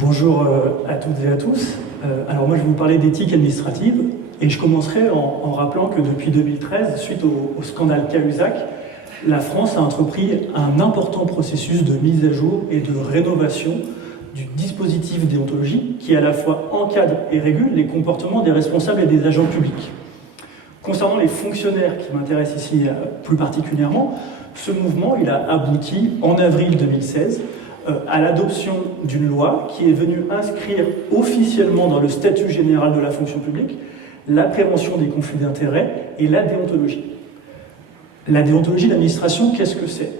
Bonjour à toutes et à tous. Alors moi je vais vous parler d'éthique administrative et je commencerai en rappelant que depuis 2013, suite au scandale Cahuzac, la France a entrepris un important processus de mise à jour et de rénovation du dispositif déontologique qui à la fois encadre et régule les comportements des responsables et des agents publics. Concernant les fonctionnaires qui m'intéressent ici plus particulièrement, ce mouvement il a abouti en avril 2016 à l'adoption d'une loi qui est venue inscrire officiellement dans le statut général de la fonction publique la prévention des conflits d'intérêts et la déontologie. La déontologie d'administration, qu'est-ce que c'est?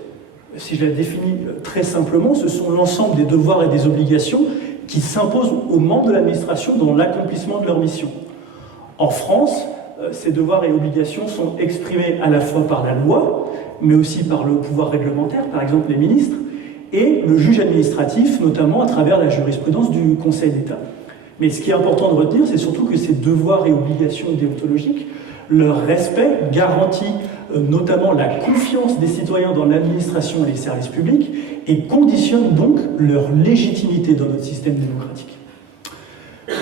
Si je la définis très simplement, ce sont l'ensemble des devoirs et des obligations qui s'imposent aux membres de l'administration dans l'accomplissement de leur mission. En France, ces devoirs et obligations sont exprimés à la fois par la loi, mais aussi par le pouvoir réglementaire, par exemple les ministres, et le juge administratif, notamment à travers la jurisprudence du Conseil d'État. Mais ce qui est important de retenir, c'est surtout que ces devoirs et obligations déontologiques, leur respect garantit notamment la confiance des citoyens dans l'administration et les services publics et conditionne donc leur légitimité dans notre système démocratique.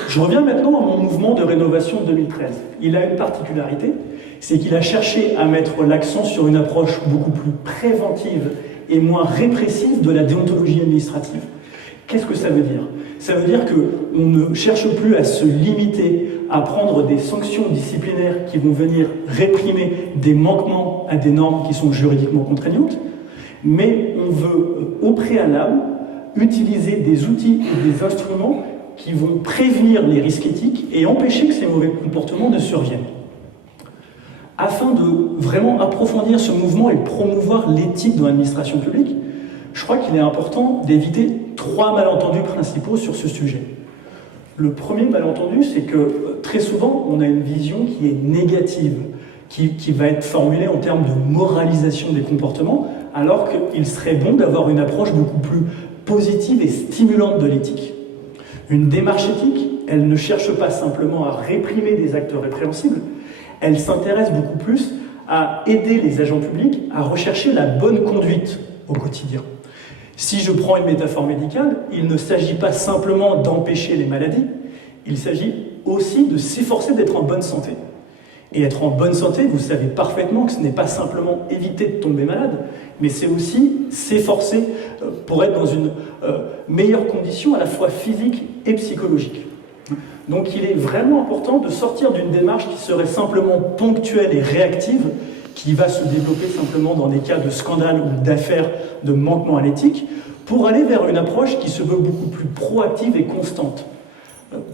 Je reviens maintenant à mon mouvement de rénovation 2013. Il a une particularité, c'est qu'il a cherché à mettre l'accent sur une approche beaucoup plus préventive et moins répressive de la déontologie administrative. Qu'est-ce que ça veut dire? Ça veut dire qu'on ne cherche plus à se limiter à prendre des sanctions disciplinaires qui vont venir réprimer des manquements à des normes qui sont juridiquement contraignantes, mais on veut au préalable utiliser des outils et des instruments qui vont prévenir les risques éthiques et empêcher que ces mauvais comportements ne surviennent. Afin de vraiment approfondir ce mouvement et promouvoir l'éthique dans l'administration publique, je crois qu'il est important d'éviter 3 malentendus principaux sur ce sujet. Le premier malentendu, c'est que très souvent, on a une vision qui est négative, qui va être formulée en termes de moralisation des comportements, alors qu'il serait bon d'avoir une approche beaucoup plus positive et stimulante de l'éthique. Une démarche éthique, elle ne cherche pas simplement à réprimer des actes répréhensibles, elle s'intéresse beaucoup plus à aider les agents publics à rechercher la bonne conduite au quotidien. Si je prends une métaphore médicale, il ne s'agit pas simplement d'empêcher les maladies, il s'agit aussi de s'efforcer d'être en bonne santé. Et être en bonne santé, vous savez parfaitement que ce n'est pas simplement éviter de tomber malade, mais c'est aussi s'efforcer pour être dans une meilleure condition à la fois physique et psychologique. Donc il est vraiment important de sortir d'une démarche qui serait simplement ponctuelle et réactive, qui va se développer simplement dans des cas de scandale ou d'affaires de manquement à l'éthique, pour aller vers une approche qui se veut beaucoup plus proactive et constante.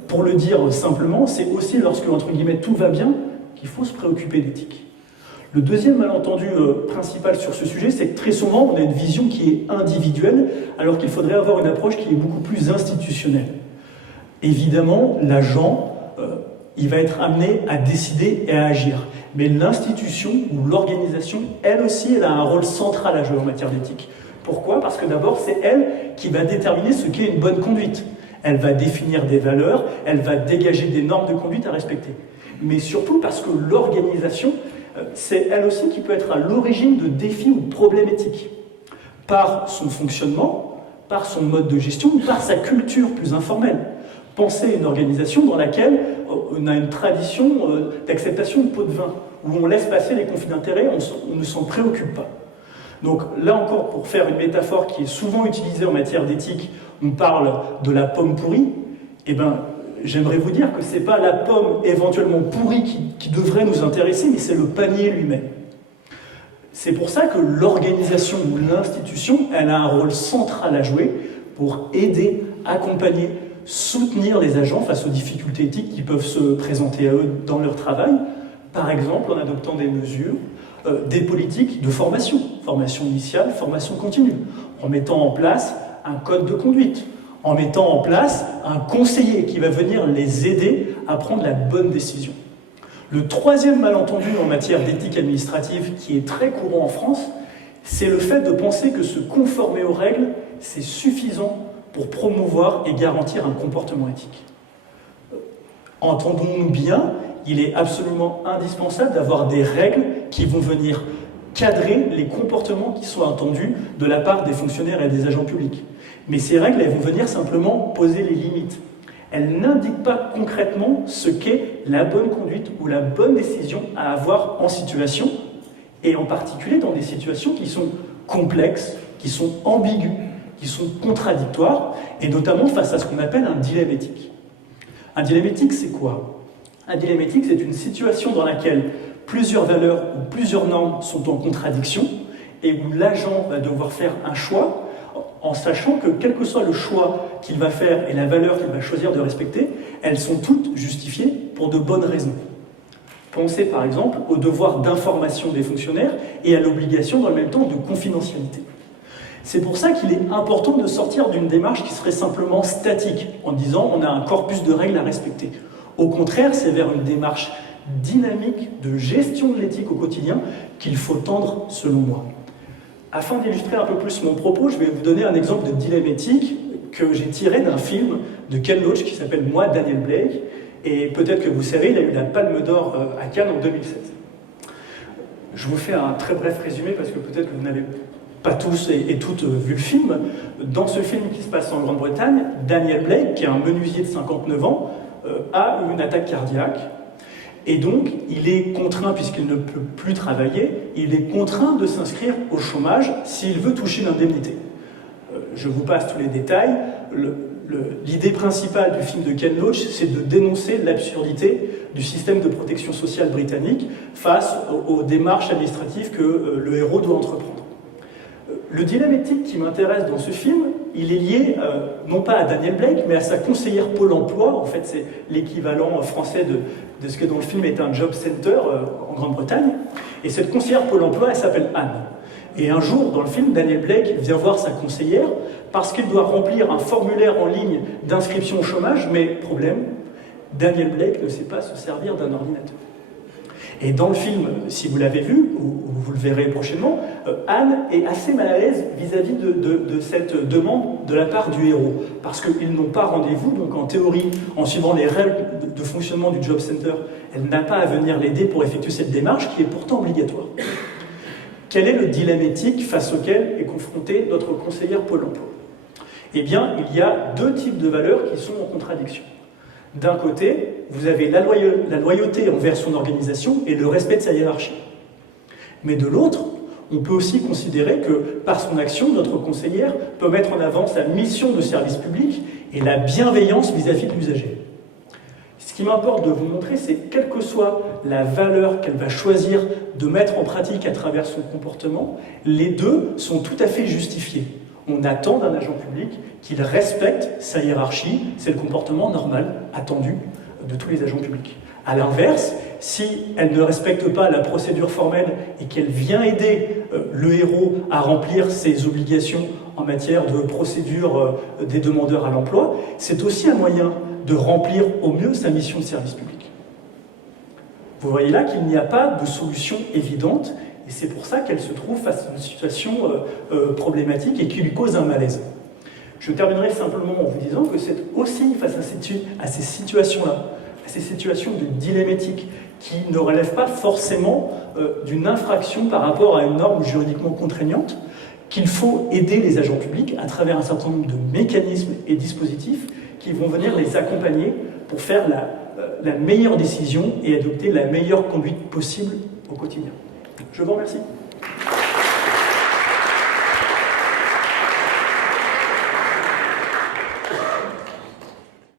Pour le dire simplement, c'est aussi lorsque, entre guillemets, tout va bien, qu'il faut se préoccuper d'éthique. Le deuxième malentendu principal sur ce sujet, c'est que très souvent, on a une vision qui est individuelle, alors qu'il faudrait avoir une approche qui est beaucoup plus institutionnelle. Évidemment, l'agent, il va être amené à décider et à agir. Mais l'institution ou l'organisation, elle aussi, elle a un rôle central à jouer en matière d'éthique. Pourquoi? Parce que d'abord, c'est elle qui va déterminer ce qu'est une bonne conduite. Elle va définir des valeurs, elle va dégager des normes de conduite à respecter. Mais surtout parce que l'organisation, c'est elle aussi qui peut être à l'origine de défis ou de problèmes éthiques. Par son fonctionnement, par son mode de gestion ou par sa culture plus informelle. Pensez à une organisation dans laquelle on a une tradition d'acceptation de pots de vin, où on laisse passer les conflits d'intérêts, on ne s'en préoccupe pas. Donc là encore, pour faire une métaphore qui est souvent utilisée en matière d'éthique, on parle de la pomme pourrie, eh bien, j'aimerais vous dire que ce n'est pas la pomme éventuellement pourrie qui devrait nous intéresser, mais c'est le panier lui-même. C'est pour ça que l'organisation ou l'institution, elle a un rôle central à jouer pour aider, accompagner, soutenir les agents face aux difficultés éthiques qui peuvent se présenter à eux dans leur travail, par exemple en adoptant des mesures, des politiques de formation initiale, formation continue, en mettant en place un code de conduite, en mettant en place un conseiller qui va venir les aider à prendre la bonne décision. Le troisième malentendu en matière d'éthique administrative qui est très courant en France, c'est le fait de penser que se conformer aux règles, c'est suffisant pour promouvoir et garantir un comportement éthique. Entendons-nous bien, il est absolument indispensable d'avoir des règles qui vont venir cadrer les comportements qui sont attendus de la part des fonctionnaires et des agents publics. Mais ces règles, elles vont venir simplement poser les limites. Elles n'indiquent pas concrètement ce qu'est la bonne conduite ou la bonne décision à avoir en situation, et en particulier dans des situations qui sont complexes, qui sont ambiguës, qui sont contradictoires, et notamment face à ce qu'on appelle un dilemme éthique. Un dilemme éthique, c'est quoi? Un dilemme éthique, c'est une situation dans laquelle plusieurs valeurs ou plusieurs normes sont en contradiction, et où l'agent va devoir faire un choix, en sachant que quel que soit le choix qu'il va faire et la valeur qu'il va choisir de respecter, elles sont toutes justifiées pour de bonnes raisons. Pensez par exemple au devoir d'information des fonctionnaires et à l'obligation dans le même temps de confidentialité. C'est pour ça qu'il est important de sortir d'une démarche qui serait simplement statique, en disant on a un corpus de règles à respecter. Au contraire, c'est vers une démarche dynamique de gestion de l'éthique au quotidien qu'il faut tendre, selon moi. Afin d'illustrer un peu plus mon propos, je vais vous donner un exemple de dilemme éthique que j'ai tiré d'un film de Ken Loach qui s'appelle « Moi, Daniel Blake ». Et peut-être que vous savez, il a eu la Palme d'Or à Cannes en 2007. Je vous fais un très bref résumé parce que peut-être que vous n'avez pas tous et toutes vu le film. Dans ce film qui se passe en Grande-Bretagne, Daniel Blake, qui est un menuisier de 59 ans, a une attaque cardiaque. Et donc, il est contraint, puisqu'il ne peut plus travailler, il est contraint de s'inscrire au chômage s'il veut toucher l'indemnité. Je vous passe tous les détails. L'idée principale du film de Ken Loach, c'est de dénoncer l'absurdité du système de protection sociale britannique face aux démarches administratives que le héros doit entreprendre. Le dilemme éthique qui m'intéresse dans ce film, il est lié non pas à Daniel Blake, mais à sa conseillère Pôle emploi. En fait, c'est l'équivalent français de ce que dans le film est un job center en Grande-Bretagne. Et cette conseillère Pôle emploi, elle s'appelle Anne. Et un jour, dans le film, Daniel Blake vient voir sa conseillère parce qu'il doit remplir un formulaire en ligne d'inscription au chômage, mais problème, Daniel Blake ne sait pas se servir d'un ordinateur. Et dans le film, si vous l'avez vu, ou vous le verrez prochainement, Anne est assez mal à l'aise vis-à-vis de cette demande de la part du héros, parce qu'ils n'ont pas rendez-vous, donc en théorie, en suivant les règles de fonctionnement du Job Center, elle n'a pas à venir l'aider pour effectuer cette démarche, qui est pourtant obligatoire. Quel est le dilemme éthique face auquel est confrontée notre conseillère Pôle emploi? Eh bien, il y a deux types de valeurs qui sont en contradiction. D'un côté, vous avez la loyauté envers son organisation et le respect de sa hiérarchie. Mais de l'autre, on peut aussi considérer que, par son action, notre conseillère peut mettre en avant sa mission de service public et la bienveillance vis-à-vis de l'usager. Ce qui m'importe de vous montrer, c'est quelle que soit la valeur qu'elle va choisir de mettre en pratique à travers son comportement, les deux sont tout à fait justifiés. On attend d'un agent public qu'il respecte sa hiérarchie, c'est le comportement normal, attendu de tous les agents publics. A l'inverse, si elle ne respecte pas la procédure formelle et qu'elle vient aider le héros à remplir ses obligations en matière de procédure des demandeurs à l'emploi, c'est aussi un moyen de remplir au mieux sa mission de service public. Vous voyez là qu'il n'y a pas de solution évidente, et c'est pour ça qu'elle se trouve face à une situation problématique et qui lui cause un malaise. Je terminerai simplement en vous disant que c'est aussi face à ces situations-là, à ces situations de dilemme éthique, qui ne relèvent pas forcément d'une infraction par rapport à une norme juridiquement contraignante, qu'il faut aider les agents publics à travers un certain nombre de mécanismes et dispositifs qui vont venir les accompagner pour faire la meilleure décision et adopter la meilleure conduite possible au quotidien. Je vous remercie.